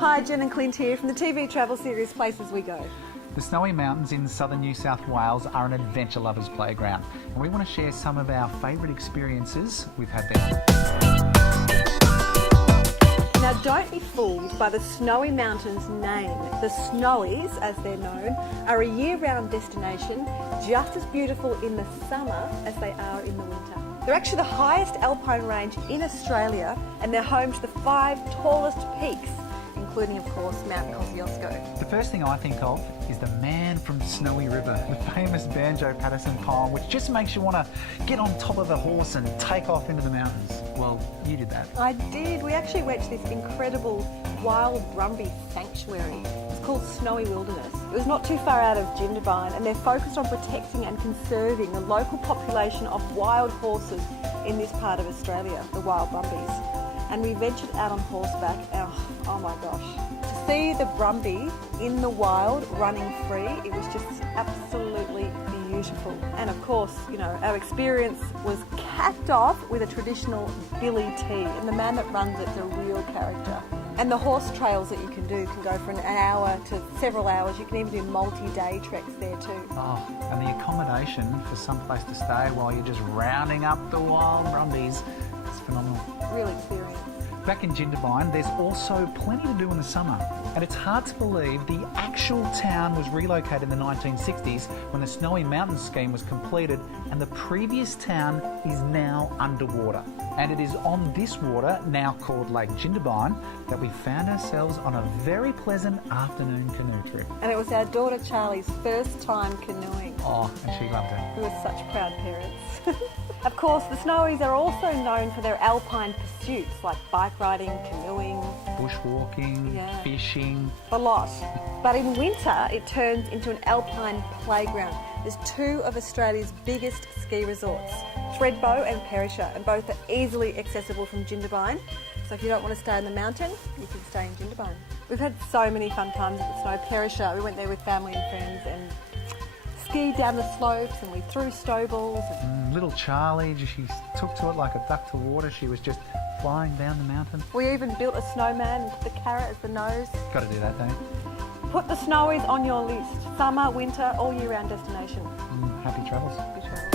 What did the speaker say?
Hi, Jen and Clint here from the TV travel series Places We Go. The snowy mountains in southern New South Wales are an adventure lover's playground, and we want to share some of our favourite experiences we've had there. Now don't be fooled by the Snowy Mountains name. The Snowies, as they're known, are a year-round destination, just as beautiful in the summer as they are in the winter. They're actually the highest alpine range in Australia, and they're home to the 5 tallest peaks, including, of course, Mount Kosciuszko. The first thing I think of is the Man from Snowy River, the famous Banjo-Paterson poem, which just makes you want to get on top of the horse and take off into the mountains. Well, you did that. I did. We actually went to this incredible wild Brumby sanctuary. It's called Snowy Wilderness. It was not too far out of Jindabyne, and they're focused on protecting and conserving the local population of wild horses in this part of Australia, the wild Brumbies. And we ventured out on horseback, and oh my gosh. To see the Brumby in the wild running free, it was just absolutely beautiful. And of course, you know, our experience was capped off with a traditional billy tea, and the man that runs it's a real character. And the horse trails that you can do can go for an hour to several hours. You can even do multi-day treks there too. Oh, and the accommodation for some place to stay while you're just rounding up the wild Brumbies, it's phenomenal. Real experience. Back in Jindabyne, there's also plenty to do in the summer. And it's hard to believe the actual town was relocated in the 1960s when the Snowy Mountains scheme was completed, and the previous town is now underwater. And it is on this water, now called Lake Jindabyne, that we found ourselves on a very pleasant afternoon canoe trip. And it was our daughter Charlie's first time canoeing. Oh, and she loved it. We were such proud parents. Of course, the Snowies are also known for their alpine pursuits like bike riding, canoeing, bushwalking, fishing. a lot. But in winter, it turns into an alpine playground. There's 2 of Australia's biggest ski resorts, Thredbo and Perisher, and both are easily accessible from Jindabyne. So if you don't want to stay in the mountain, you can stay in Jindabyne. We've had so many fun times at the Snow Perisher. We went there with family and friends and skied down the slopes, and we threw snowballs. Little Charlie, she took to it like a duck to water. She was just flying down the mountain. We even built a snowman and put the carrot as the nose. Got to do that, don't you? Put the Snowies on your list. Summer, winter, all year round destination. Happy travels. Happy travels.